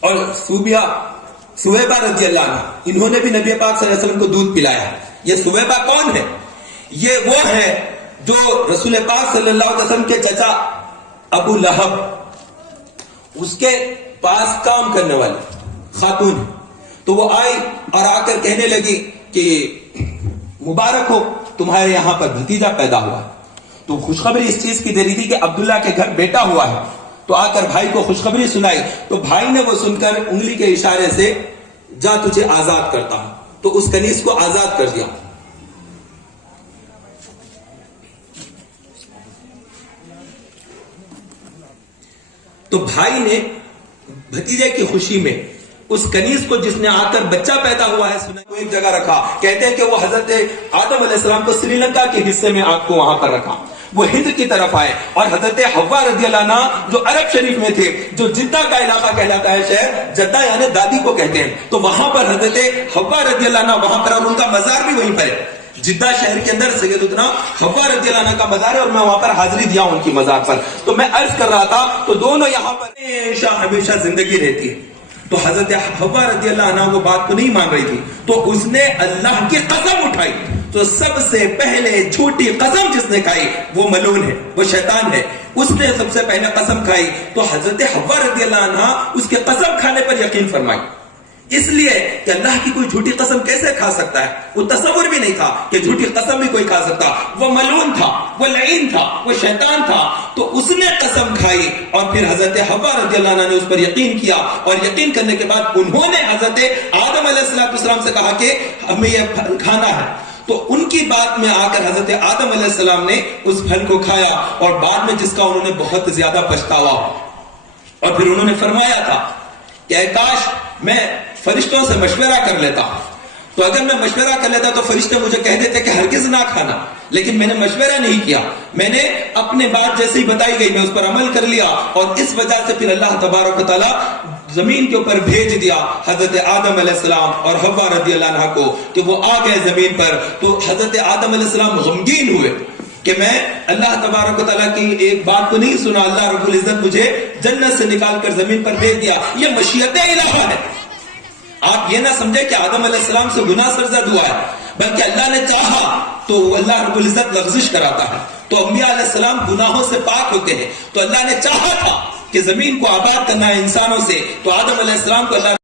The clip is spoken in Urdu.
اور سویبہ رضی اللہ عنہ، انہوں نے بھی نبی پاک صلی اللہ علیہ وسلم کو دودھ پلایا. یہ سویبہ کون ہے؟ یہ وہ ہے جو رسول پاک صلی اللہ علیہ وسلم کے چچا ابو لہب، اس کے پاس کام کرنے والی خاتون ہے. تو وہ آئی اور آ کر کہنے لگی کہ مبارک ہو، تمہارے یہاں پر بھتیجا پیدا ہوا. تو خوشخبری اس چیز کی دے رہی تھی کہ عبداللہ کے گھر بیٹا ہوا ہے. تو آ کر بھائی کو خوشخبری سنائی. تو بھائی نے وہ سن کر انگلی کے اشارے سے جا تجھے آزاد کرتا ہوں، تو اس کنیز کو آزاد کر دیا. تو بھائی نے بھتیجے کی خوشی میں اس کنیز کو جس نے آ کر بچہ پیدا ہوا ہے سنا کو ایک جگہ رکھا. کہتے ہیں کہ وہ حضرت آدم علیہ السلام کو سری لنکا کے حصے میں آگ کو وہاں پر رکھا. وہ ہند کی طرف آئے اور حضرت حوا رضی اللہ عنہ جو عرب شریف میں تھے، جو جدہ کا علاقہ کہلاتا ہے، شہر جدہ یعنی دادی کو کہتے ہیں، تو وہاں پر حضرت حوا رضی اللہ عنہ وہاں پر، اور ان کا مزار بھی وہیں پر ہے. جدہ شہر کے اندر سیدنا حوا رضی اللہ عنہ کا مزار ہے، اور میں وہاں پر حاضری دیا ان کی مزار پر. تو میں عرض کر رہا تھا تو دونوں یہاں پر ہمیشہ زندگی رہتی ہے. تو حضرت حوا رضی اللہ عنہ وہ بات کو نہیں مان رہی تھی، تو اس نے اللہ کی قسم اٹھائی. تو سب سے پہلے جھوٹی قسم جس نے کھائی وہ ملعون ہے، وہ شیطان ہے. اس نے سب سے پہلے قسم کھائی. تو حضرت حوا رضی اللہ عنہ اس کے قسم کھانے پر یقین فرمائی، اس لیے کہ اللہ کی کوئی جھوٹی قسم کیسے کھا سکتا ہے. وہ تصور بھی نہیں تھا کہ جھوٹی قسم بھی کوئی کھا سکتا. وہ ملعون تھا، وہ لعین تھا، وہ شیطان تھا. تو اس نے قسم کھائی اور پھر حضرت حوا رضی اللہ عنہ نے اس پر یقین کیا، اور یقین کرنے کے بعد انہوں نے حضرت آدم علیہ السلام سے کہا کہ ہمیں یہ پھل کھانا ہے. تو ان کی بات میں آ کر حضرت آدم علیہ السلام نے اس پھل کو کھایا، اور بعد میں جس کا انہوں نے بہت زیادہ پچھتاوا. اور پھر انہوں نے فرمایا تھا کہ اے کاش میں فرشتوں سے مشورہ کر لیتا. تو اگر میں مشورہ کر لیتا تو فرشتے مجھے کہہ دیتے کہ ہرگز نہ کھانا. لیکن میں نے مشورہ نہیں کیا، میں نے اپنے بات جیسی بتائی گئی میں اس پر عمل کر لیا، اور اس وجہ سے پھر اللہ تبارک و تعالی زمین کے اوپر بھیج دیا حضرت آدم علیہ السلام اور حوا رضی اللہ عنہ کو کہ وہ آ گئے زمین پر. تو حضرت آدم علیہ السلام غمگین ہوئے کہ میں اللہ تبارک و تعالیٰ کی ایک بات کو نہیں سنا، اللہ رب العزت مجھے جنت سے نکال کر زمین پر بھیج دیا. یہ مشیت الہہ ہے. آپ یہ نہ سمجھے کہ آدم علیہ السلام سے گناہ سرزد ہوا ہے، بلکہ اللہ نے چاہا تو اللہ رب العزت لغزش کراتا ہے. تو انبیاء علیہ السلام گناہوں سے پاک ہوتے ہیں. تو اللہ نے چاہا تھا کہ زمین کو آباد کرنا ہے انسانوں سے، تو آدم علیہ السلام کو اللہ